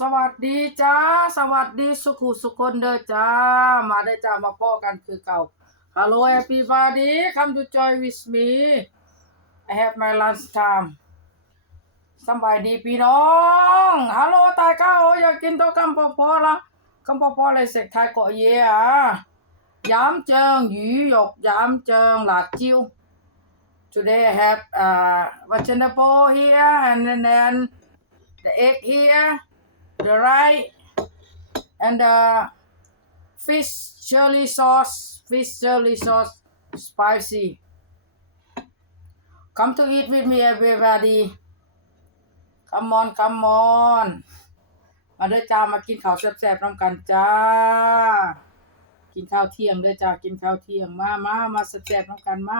สวัสดีจ้า สวัสดีสุขุสุคนเด้อจ้า มาได้จ้ามาพ่อกันคือเก่า Hello everybody come to join with me I have my lunch time สบายดีพี่น้อง ฮัลโหลตายก้าโออยากกินตัวกำปอพอละกำปอพอเลยเสกไทยเกาะเย่อะยำเจิงหยูหยกยำเจิงหลาดจิ้ว Today I have uh, vegetable here and then, then the egg here, the rice, and the fish chili sauce, fish chili sauce, spicy. Come to eat with me, everybody. Come on, come on. มาด้อจ้ามากินข้าวแซ่บๆน้ำกันจ้า กินข้าวเที่ยงด้อจ้ากินข้าวเที่ยงมามามาแซ่บๆน้ำกันมา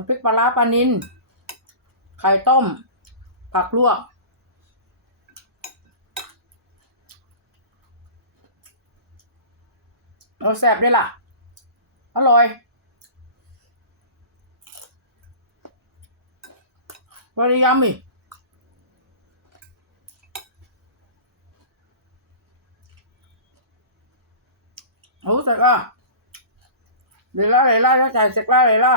น้ำพริกปลาร้าปลานินไข่ต้ม ผักลวก เราแซ่บด้วยล่ะ อร่อย very yummy โอ้สร็จละเดี๋ยวละเดี๋ยวละจะจ่ายเสร็จละเดี๋ยวละ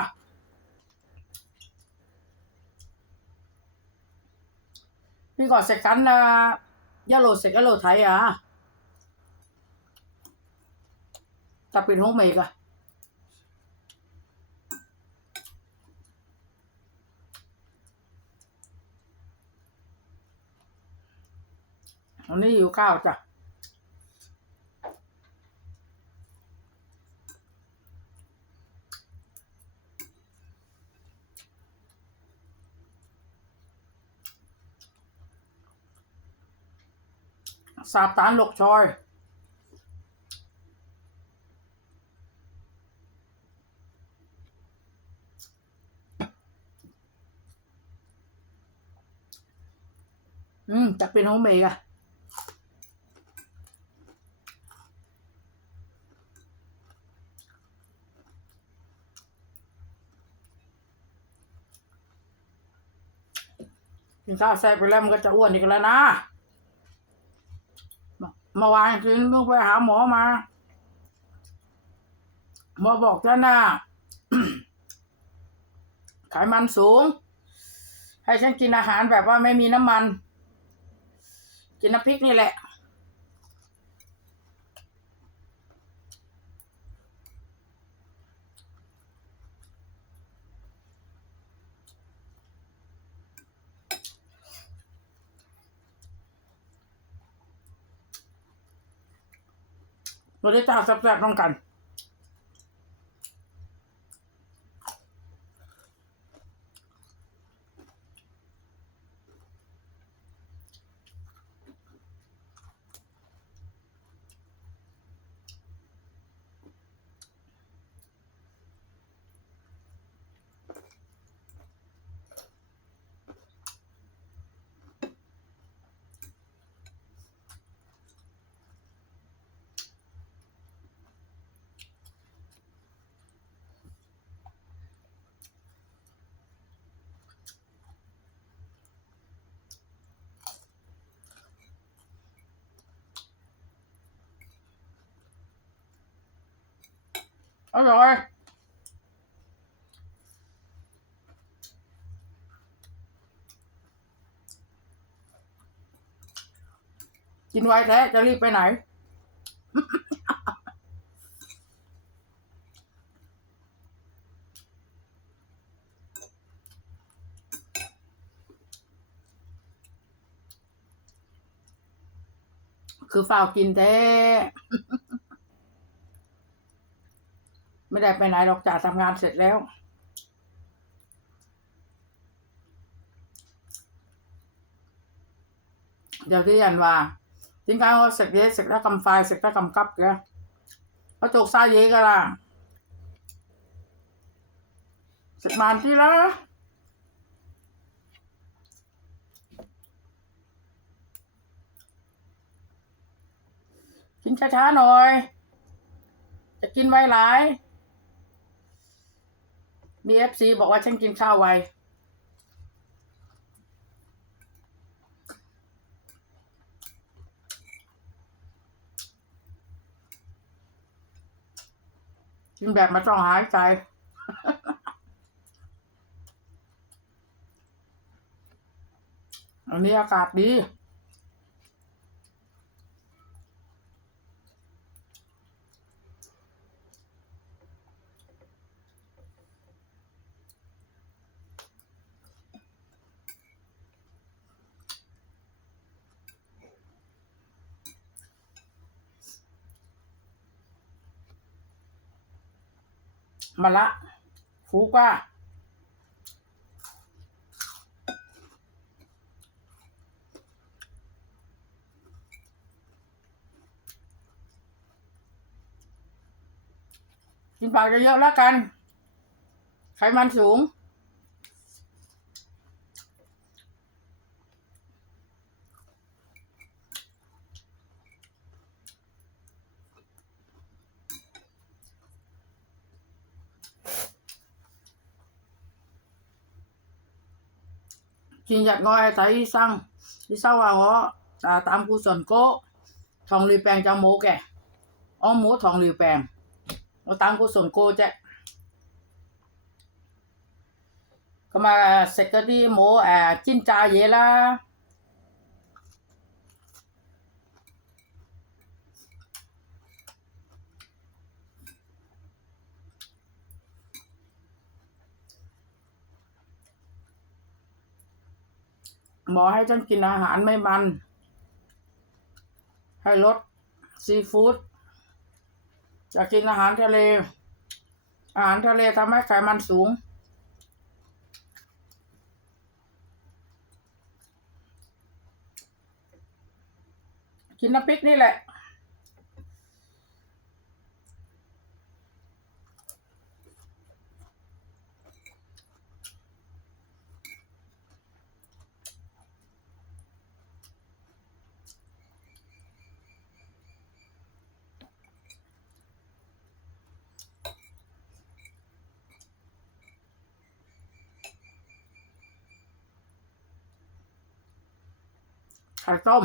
พี่ก่อนเสร็จกันนะยาโหลเสร็จยาโหลไทยอะจะเป็นห้องเมกอะวันนี้อยู่ข้าวจ้ะ สาบตานหลกชอยอืมจะเป็นห้องเมกอะกินข้าวแซ่บไปแล้วมันก็จะอ้วนอีกแล้วนะ เมื่อวานคืนลูกไปหาหมอมาหมอบอกว่าหน้าไขมันสูง ให้ฉันกินอาหารแบบว่าไม่มีน้ำมัน กินน้ำพริกนี่แหละ เราได้จ้าแซ่บๆต้องกัน อร่อยกินไวแท้จะรีบไปไหน คือฝ้าวกินแท้ ไม่ได้ไปไหนหรอกจ่าทำงานเสร็จแล้ว เดี๋ยวที่ยันว่าทิ้งการว่าเสร็จเยเสร็จแล้วกำไฟเสร็จแล้วกำกับแกเขาจกซาเยกันล่ะเสร็จมานที่ละกินช้าๆหน่อย จะกินไวหลาย มีเอฟซีบอกว่าฉันกินข้าวไว กินแบบม่ต้องหายใจ อันนี้อากาศดี มาละฟูก้ากินผักเยอะๆแล้วกัน ไขมันสูง Sinh nhật ngồi thấy xăng Thì sau à có à, tam cu xuân cố Thòng lì bèn cho mố kẻ Ô mố thòng lì bèn Ô tam cu xuân cố chứ Có mà sẽ có đi mố à chín trà vậy là หมอให้ฉันกินอาหารไม่มัน ให้ลดซีฟู้ดจะกินอาหารทะเล อาหารทะเลทำให้ไขมันสูง กินน้ำพริกนี่แหละ ไข่ต้ม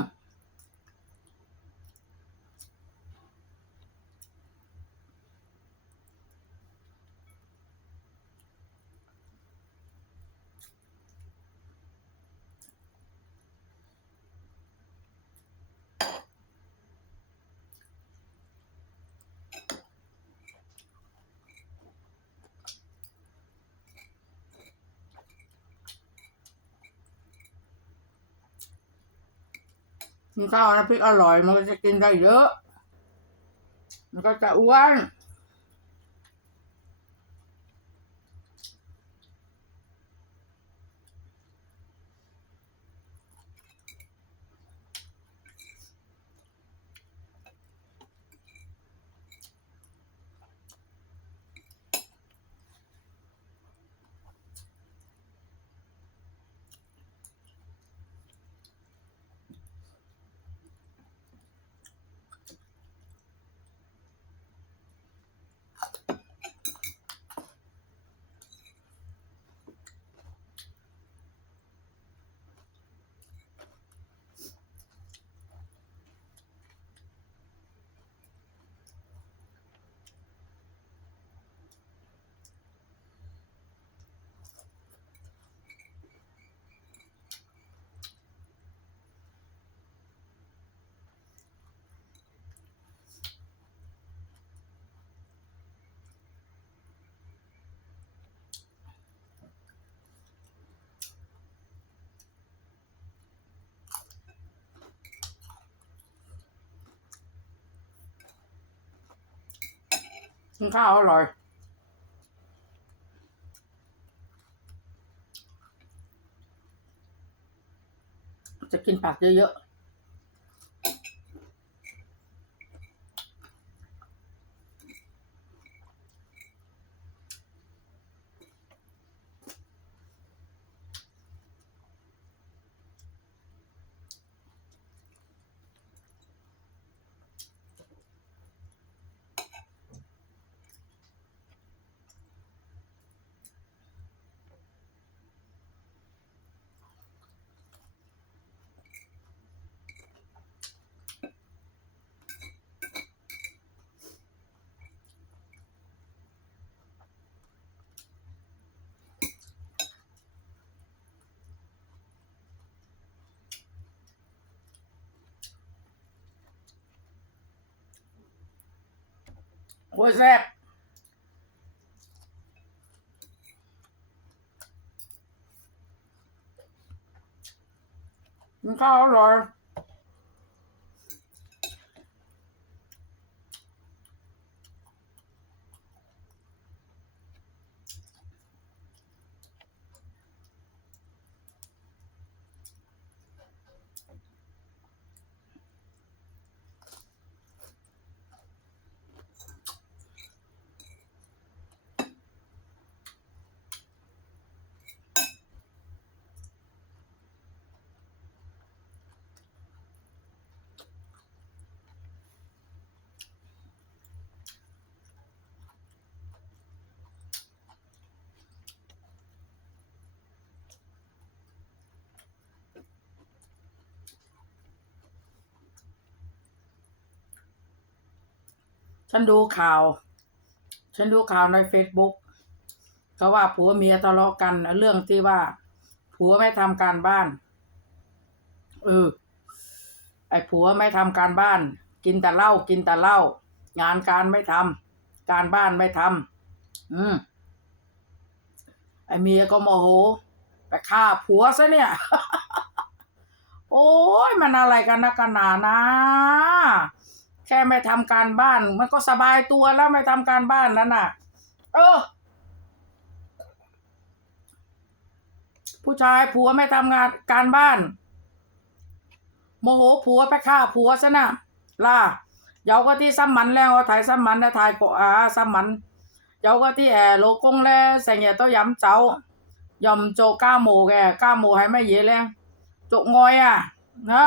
กินข้าวน้ำพริกอร่อยมันก็จะกินได้เยอะ มันก็จะอ้วน ข้าวอร่อย จะกินผักเยอะ อ้ยแซ่ ฉันดูข่าว ฉันดูข่าวในเฟซบุ๊กเขาว่าผัวเมียทะเลาะกัน เรื่องที่ว่า ผัวไม่ทำการบ้าน เออ ไอ้ผัวไม่ทำการบ้าน กินแต่เหล้ากินแต่เหล้างานการไม่ทำการบ้านไม่ทำอืมไอ้เมียก็โมโหไปฆ่าผัวซะเนี่ย โอ้ยมันอะไรกันนะกันหนานะ แค่ไม่ทำการบ้าน มันก็สบายตัวแล้วไม่ทำการบ้านแล้วน่ะ เออ ผู้ชายผัวไม่ทำงานการบ้าน โมโหผัวไปฆ่าผัวซะนะล่ะเยาก็ที่ซ้ำมันแล้วถ่ายซ้ำมันนะถ่ายกอาซ้ำมันเยาก็ที่แอโลกงแล้วแสงแย่ต้อย้ำเจ้ายอมโจก้าโมแกก้าโมให้ไม่เยอะแล้วโจงอยอะนะ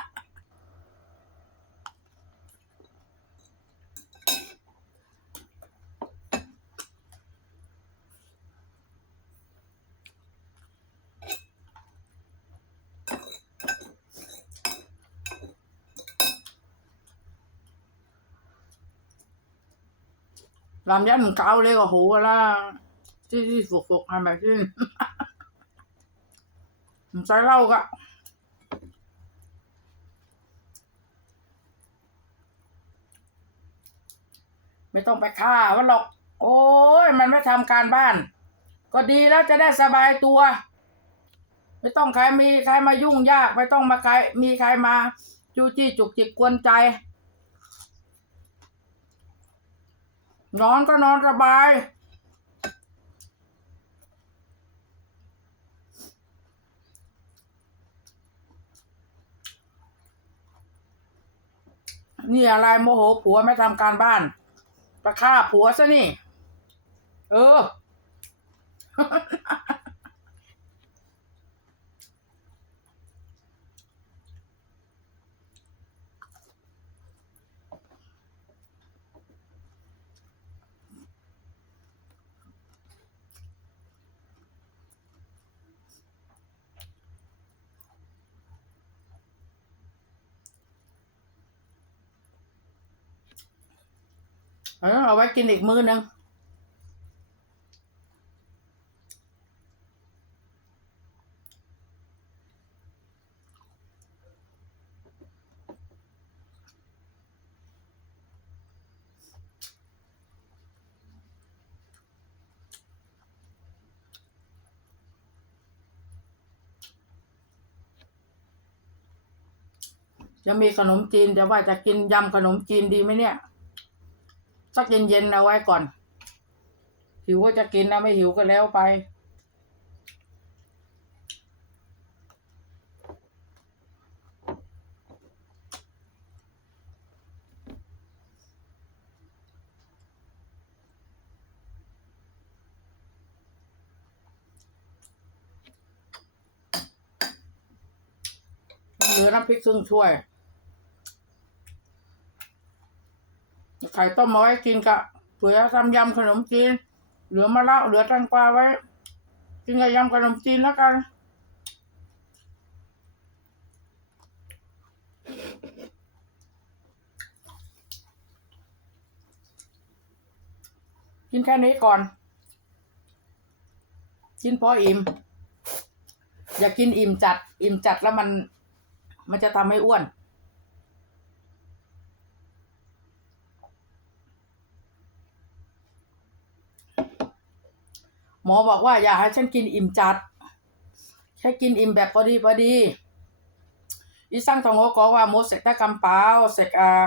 男人唔 giá mình cao lên còn hủ là đi đi ไม่ต้องไปฆ่ามันหรอก โอ้ยมันไม่ทำการบ้าน ก็ดีแล้วจะได้สบายตัว ไม่ต้องใครมีใครมายุ่งยาก ไม่ต้องมาใครมีใครมาจูจี้จุกจิกกวนใจ นอนก็นอนสบาย นี่อะไรโมโหผัวไม่ทำการบ้านประฆ่าผัวซะนี่ เออ เออเอาไว้กินอีกมื้อนึงจะมีขนมจีนแต่ว่าจะกินยำขนมจีนดีไหมเนี่ย สักเย็นๆเอาไว้ก่อน หิวก็จะกินนะไม่หิวก็แล้วไป เหลือน้ำพริกครึ่งถ้วย ไข่ต้มมาไว้กินกับเผือทำยำขนมจีน เหลือมะระเหลือแตงกวาไว้ กินกับยำขนมจีนแล้วกัน กินแค่นี้ก่อน กินพออิ่ม อย่ากกินอิ่มจัด อิ่มจัดแล้วมัน มันจะทำให้อ้วน หมอบอกว่าอย่าให้ฉันกินอิ่มจัดแค่กินอิ่มแบบพอดีพอดีอีสั่งทองโอก็ว่าโมเสกตะกำเปาเสกอ่า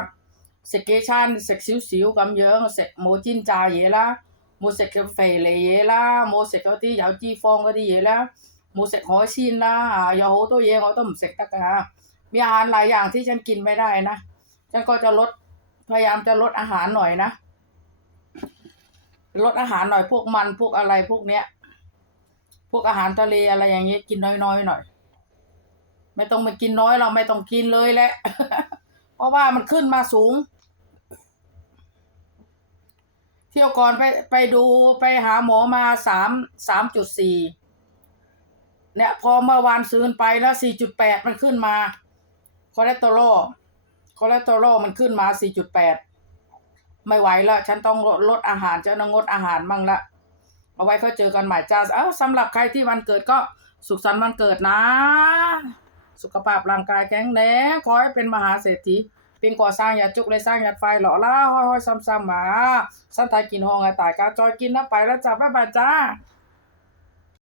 เสกเกชันเสกสิวสิวกำเยิงเสกโมจินจาเยละโมเสกเฟเลเยละโมเสกที่ยาวจีฟองก็ดีเยละโมเสกหอชินละยาโหตัวเยงเขาต้มเสกตะกามีอาหารหลายอย่างที่ฉันกินไม่ได้นะฉันก็จะลดพยายามจะลดอาหารหน่อยนะ ลดอาหารหน่อยพวกมันพวกอะไรพวกเนี้ย พวกอาหารทะเลอะไรอย่างเงี้ยกินน้อยๆหน่อย ไม่ต้องมากินน้อยเราไม่ต้องกินเลยแหละ เพราะว่ามันขึ้นมาสูง เที่ยวก่อนไปไปดูไปหาหมอมาสามสามจุดสี่เนี่ย พอเมื่อวานซื้อไปแล้วสี่จุดแปดมันขึ้นมาคอเลสเตอรอลคอเลสเตอรอลมันขึ้นมาสี่จุดแปด ไม่ไหวละฉันต้องลดลดอาหารจะนงดอาหารบ้างละเอาไว้ค่อยเจอกันใหม่จ้าเอ้าสำหรับใครที่วันเกิดก็สุขสันต์วันเกิดนะ สุขภาพร่างกายแข็งแรงขอให้เป็นมหาเศรษฐีเป็นก่อสร้างอย่าจุกเลยสร้างอย่าไฟหล่อล่าห้อยๆซ้ำๆมาสั้นตายกินห้องไงตายกาจอยกินนะไปแล้วจ้าบ๊ายบายจ้า